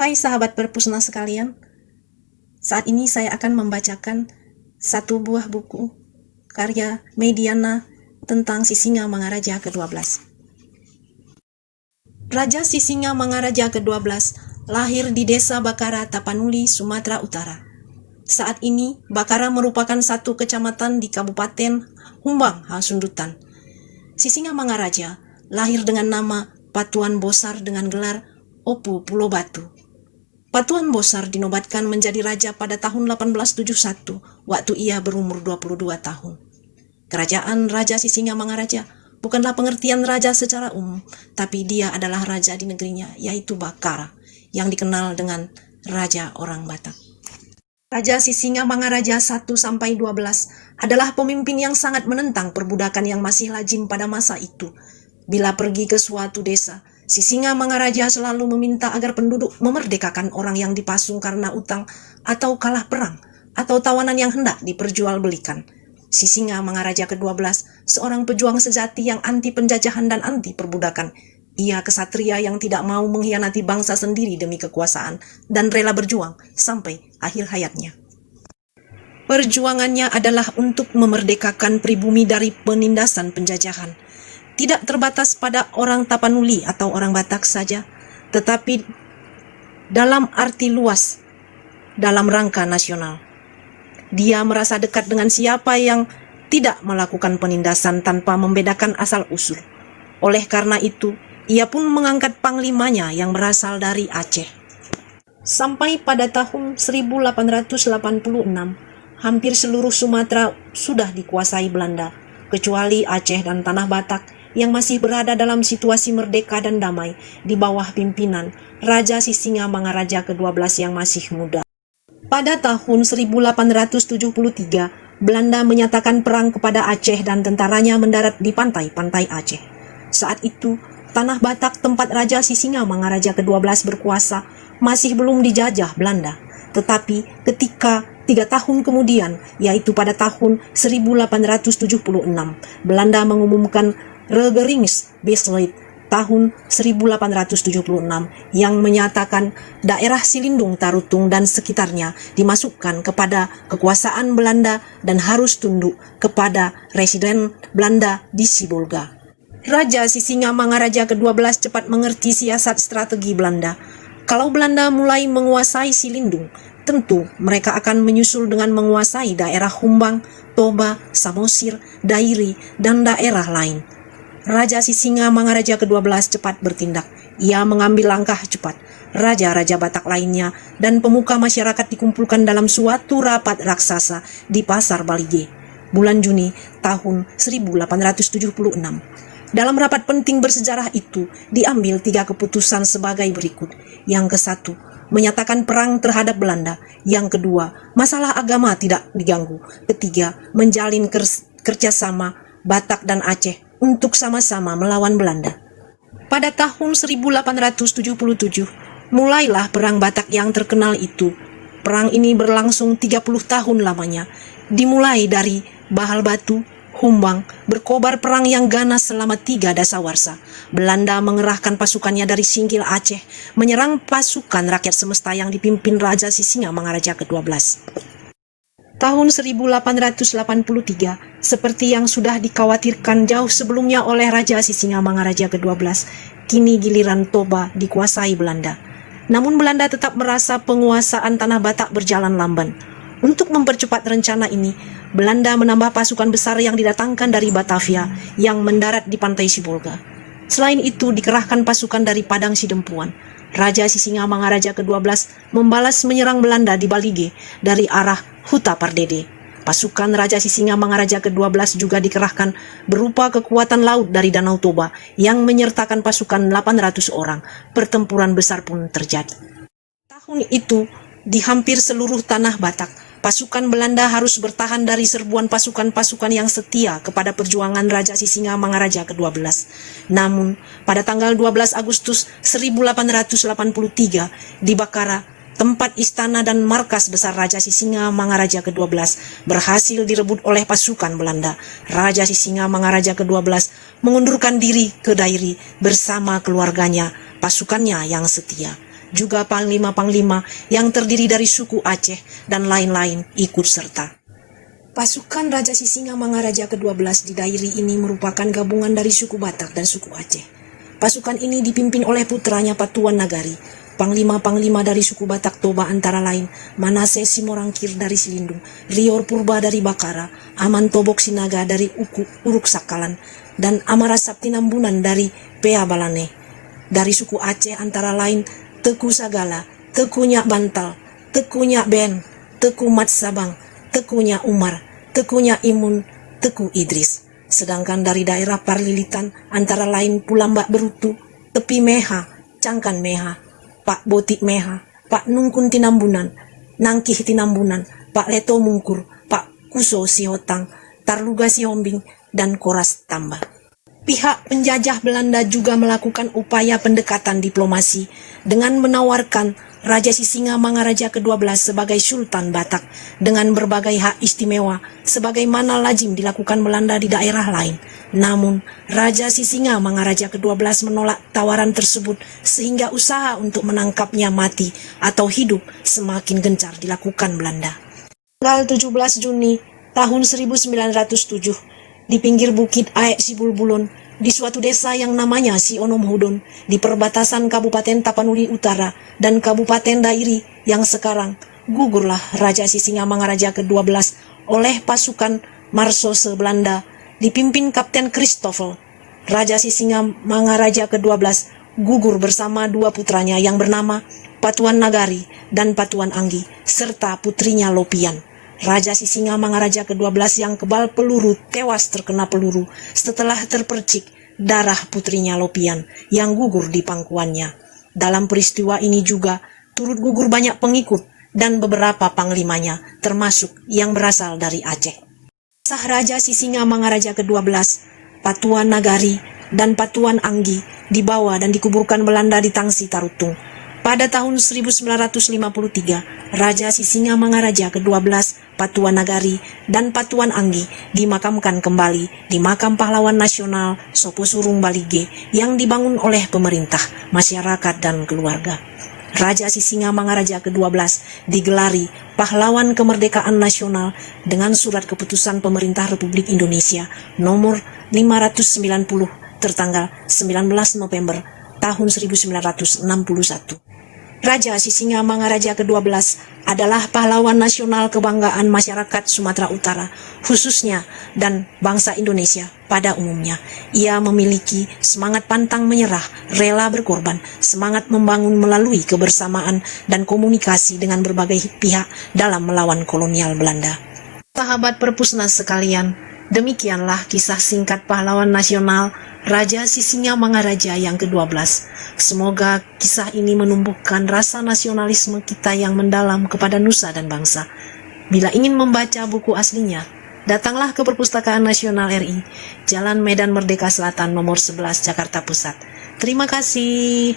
Hai sahabat perpusna sekalian, saat ini saya akan membacakan satu buah buku karya Mediana tentang Sisingamangaraja ke-12. Raja Sisingamangaraja ke-12 lahir di desa Bakara, Tapanuli, Sumatera Utara. Saat ini, Bakara merupakan satu kecamatan di Kabupaten Humbang, Hasundutan. Sisingamangaraja lahir dengan nama Patuan Bosar dengan gelar Opu Pulau Batu. Patuan Bosar dinobatkan menjadi raja pada tahun 1871 waktu ia berumur 22 tahun. Kerajaan Raja Sisingamangaraja bukanlah pengertian raja secara umum, tapi dia adalah raja di negerinya, yaitu Bakara, yang dikenal dengan Raja Orang Batak. Raja Sisingamangaraja 1-12 adalah pemimpin yang sangat menentang perbudakan yang masih lazim pada masa itu. Bila pergi ke suatu desa, Sisingamangaraja selalu meminta agar penduduk memerdekakan orang yang dipasung karena utang atau kalah perang atau tawanan yang hendak diperjualbelikan. Sisingamangaraja ke-12 seorang pejuang sejati yang anti penjajahan dan anti perbudakan. Ia kesatria yang tidak mau mengkhianati bangsa sendiri demi kekuasaan dan rela berjuang sampai akhir hayatnya. Perjuangannya adalah untuk memerdekakan pribumi dari penindasan penjajahan. Tidak terbatas pada orang Tapanuli atau orang Batak saja, tetapi dalam arti luas, dalam rangka nasional. Dia merasa dekat dengan siapa yang tidak melakukan penindasan tanpa membedakan asal-usul. Oleh karena itu, ia pun mengangkat panglimanya yang berasal dari Aceh. Sampai pada tahun 1886, hampir seluruh Sumatera sudah dikuasai Belanda, kecuali Aceh dan Tanah Batak yang masih berada dalam situasi merdeka dan damai di bawah pimpinan Raja Sisingamangaraja ke-12 yang masih muda. Pada tahun 1873, Belanda menyatakan perang kepada Aceh dan tentaranya mendarat di pantai-pantai Aceh. Saat itu, Tanah Batak tempat Raja Sisingamangaraja ke-12 berkuasa masih belum dijajah Belanda. Tetapi ketika 3 tahun kemudian, yaitu pada tahun 1876, Belanda mengumumkan Regeringsbesluit tahun 1876 yang menyatakan daerah Silindung, Tarutung dan sekitarnya dimasukkan kepada kekuasaan Belanda dan harus tunduk kepada residen Belanda di Sibolga. Raja Sisingamangaraja ke-12 cepat mengerti siasat strategi Belanda. Kalau Belanda mulai menguasai Silindung, tentu mereka akan menyusul dengan menguasai daerah Humbang, Toba, Samosir, Dairi, dan daerah lain. Raja Sisingamangaraja ke-12 cepat bertindak. Ia mengambil langkah cepat. Raja-raja Batak lainnya dan pemuka masyarakat dikumpulkan dalam suatu rapat raksasa di Pasar Balige, bulan Juni tahun 1876. Dalam rapat penting bersejarah itu diambil 3 keputusan sebagai berikut. Yang ke-1, menyatakan perang terhadap Belanda. Yang kedua, masalah agama tidak diganggu. Ketiga, menjalin kerjasama Batak dan Aceh untuk sama-sama melawan Belanda. Pada tahun 1877, mulailah perang Batak yang terkenal itu. Perang ini berlangsung 30 tahun lamanya. Dimulai dari Bahal Batu, Humbang, berkobar perang yang ganas selama 3 dasawarsa. Belanda mengerahkan pasukannya dari Singgil Aceh, menyerang pasukan rakyat semesta yang dipimpin Raja Sisingamangaraja ke-12. Tahun 1883, seperti yang sudah dikhawatirkan jauh sebelumnya oleh Raja Sisingamangaraja ke-12, kini giliran Toba dikuasai Belanda. Namun Belanda tetap merasa penguasaan Tanah Batak berjalan lamban. Untuk mempercepat rencana ini, Belanda menambah pasukan besar yang didatangkan dari Batavia yang mendarat di pantai Sibolga. Selain itu, dikerahkan pasukan dari Padang Sidempuan. Raja Sisingamangaraja ke-12 membalas menyerang Belanda di Balige dari arah Huta Pardede. Pasukan Raja Sisingamangaraja ke-12 juga dikerahkan berupa kekuatan laut dari Danau Toba yang menyertakan pasukan 800 orang. Pertempuran besar pun terjadi. Tahun itu, di hampir seluruh Tanah Batak, pasukan Belanda harus bertahan dari serbuan pasukan-pasukan yang setia kepada perjuangan Raja Sisingamangaraja ke-12. Namun, pada tanggal 12 Agustus 1883, di Bakara, tempat istana dan markas besar Raja Sisingamangaraja ke-12 berhasil direbut oleh pasukan Belanda. Raja Sisingamangaraja ke-12 mengundurkan diri ke Dairi bersama keluarganya, pasukannya yang setia. juga panglima-panglima yang terdiri dari suku Aceh dan lain-lain ikut serta. Pasukan Raja Sisingamangaraja ke-12 di Dairi ini merupakan gabungan dari suku Batak dan suku Aceh. Pasukan ini dipimpin oleh putranya Patuan Nagari. Panglima-panglima dari suku Batak Toba antara lain Manase Simorangkir dari Silindung, Rior Purba dari Bakara, Aman Tobok Sinaga dari Uruk Sakalan, dan Amara Saptinambunan dari Pea Balane. Dari suku Aceh antara lain Teku Sagala, Teku Nyak Bantal, Teku Nyak Ben, Teku Mat Sabang, Teku Nyak Umar, Teku Nyak Imun, Teku Idris. Sedangkan dari daerah Parlilitan antara lain Pulambak Berutu, Tepi Meha, Cangkan Meha, Pak Botik Meha, Pak Nungkun Tinambunan, Nangkih Tinambunan, Pak Leto Mungkur, Pak Kuso Sihotang, Tarluga Sihombing, dan Koras Tamba. Pihak penjajah Belanda juga melakukan upaya pendekatan diplomasi dengan menawarkan Raja Sisingamangaraja ke-12 sebagai Sultan Batak dengan berbagai hak istimewa sebagaimana lazim dilakukan Belanda di daerah lain. Namun, Raja Sisingamangaraja ke-12 menolak tawaran tersebut sehingga usaha untuk menangkapnya mati atau hidup semakin gencar dilakukan Belanda. Tanggal 17 Juni tahun 1907, di pinggir bukit Aek Sibulbulon, di suatu desa yang namanya Sionom Hudon, di perbatasan Kabupaten Tapanuli Utara dan Kabupaten Dairi yang sekarang, gugurlah Raja Sisingamangaraja ke-12 oleh pasukan Marsose Belanda dipimpin Kapten Christoffel. Raja Sisingamangaraja ke-12 gugur bersama dua putranya yang bernama Patuan Nagari dan Patuan Anggi serta putrinya Lopian. Raja Sisingamangaraja ke-12 yang kebal peluru tewas terkena peluru setelah terpercik darah putrinya Lopian yang gugur di pangkuannya. Dalam peristiwa ini juga turut gugur banyak pengikut dan beberapa panglimanya termasuk yang berasal dari Aceh. Sah Raja Sisingamangaraja ke-12, Patuan Nagari, dan Patuan Anggi dibawa dan dikuburkan Belanda di Tangsi Tarutung. Pada tahun 1953, Raja Sisingamangaraja ke-12, Patuan Nagari, dan Patuan Anggi dimakamkan kembali di Makam Pahlawan Nasional Sopo Surung Balige yang dibangun oleh pemerintah, masyarakat, dan keluarga. Raja Sisingamangaraja ke-12 digelari Pahlawan Kemerdekaan Nasional dengan surat keputusan Pemerintah Republik Indonesia nomor 590 tertanggal 19 November tahun 1961. Raja Sisingamangaraja ke-12 adalah pahlawan nasional kebanggaan masyarakat Sumatera Utara, khususnya, dan bangsa Indonesia pada umumnya. Ia memiliki semangat pantang menyerah, rela berkorban, semangat membangun melalui kebersamaan dan komunikasi dengan berbagai pihak dalam melawan kolonial Belanda. Sahabat Perpusnas sekalian, demikianlah kisah singkat pahlawan nasional Raja Sisingamangaraja yang ke-12. Semoga kisah ini menumbuhkan rasa nasionalisme kita yang mendalam kepada nusa dan bangsa. Bila ingin membaca buku aslinya, datanglah ke Perpustakaan Nasional RI, Jalan Medan Merdeka Selatan nomor 11, Jakarta Pusat. Terima kasih.